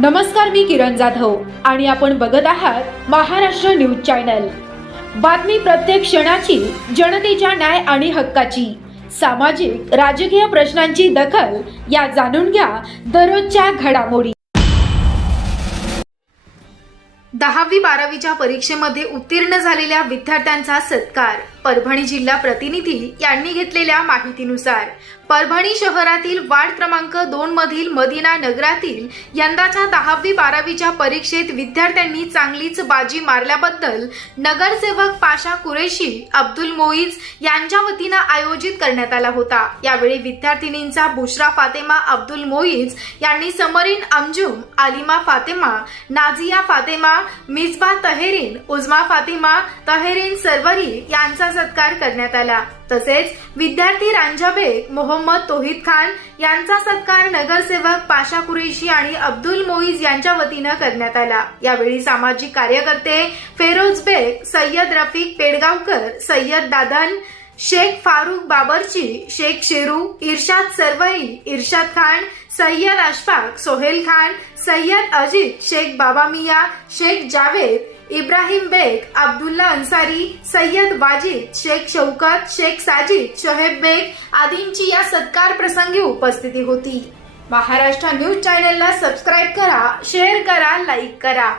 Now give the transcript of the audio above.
नमस्कार मी किरण जाधव आणि आपण बघत आहात महाराष्ट्र न्यूज चॅनल. बातमी प्रत्येक क्षणाची जनतेच्या न्याय आणि हक्काची. सामाजिक राजकीय प्रश्नांची दखल या जाणून घ्या दररोजच्या घडामोडी. दहावी बारावीच्या परीक्षेमध्ये उत्तीर्ण झालेल्या विद्यार्थ्यांचा सत्कार. परभणी जिल्हा प्रतिनिधी यांनी घेतलेल्या माहितीनुसार परभणी शहरातील वार्ड क्रमांक दोन मधील मदिना नगरातील यंदाच्या दहावी बारावीच्या परीक्षेत विद्यार्थ्यांनी चांगलीच बाजी मारल्याबद्दल नगरसेवक पाशा कुरेशी अब्दुल मोईज यांच्या वतीनं आयोजित करण्यात आला होता. यावेळी विद्यार्थिनींचा बुशरा फातेमा अब्दुल मोईज यांनी समरीन अमजुम आलिमा फातेमा नाझिया फातेमा मिसबा तहेरीन उजमा फातिमा तहेरीन सरवरी यांचा सत्कार करण्यात आला. तसेच विद्यार्थी रांजाबे मोहम्मद तोहिद खान यांचा सत्कार नगरसेवक पाशा कुरेशी आणि अब्दुल मोईज यांच्या वतीनं करण्यात आला. यावेळी सामाजिक कार्यकर्ते फेरोज बेग सय्यद रफिक पेडगावकर सय्यद दादन शेख फारुख बाबरची शेख शेरू इर्शाद सरवई इर्शाद खान सय्यद अशफाक सोहेल खान सय्यद अजित शेख बाबा मिया शेख जावेद इब्राहिम बेग अब्दुल्ला अन्सारी सय्यद वाजिद शेख शौकत शेख साजिद शोहेब बेग आदींची या सत्कार प्रसंगी उपस्थिती होती. महाराष्ट्र न्यूज चॅनलला सबस्क्राईब करा शेअर करा लाईक करा.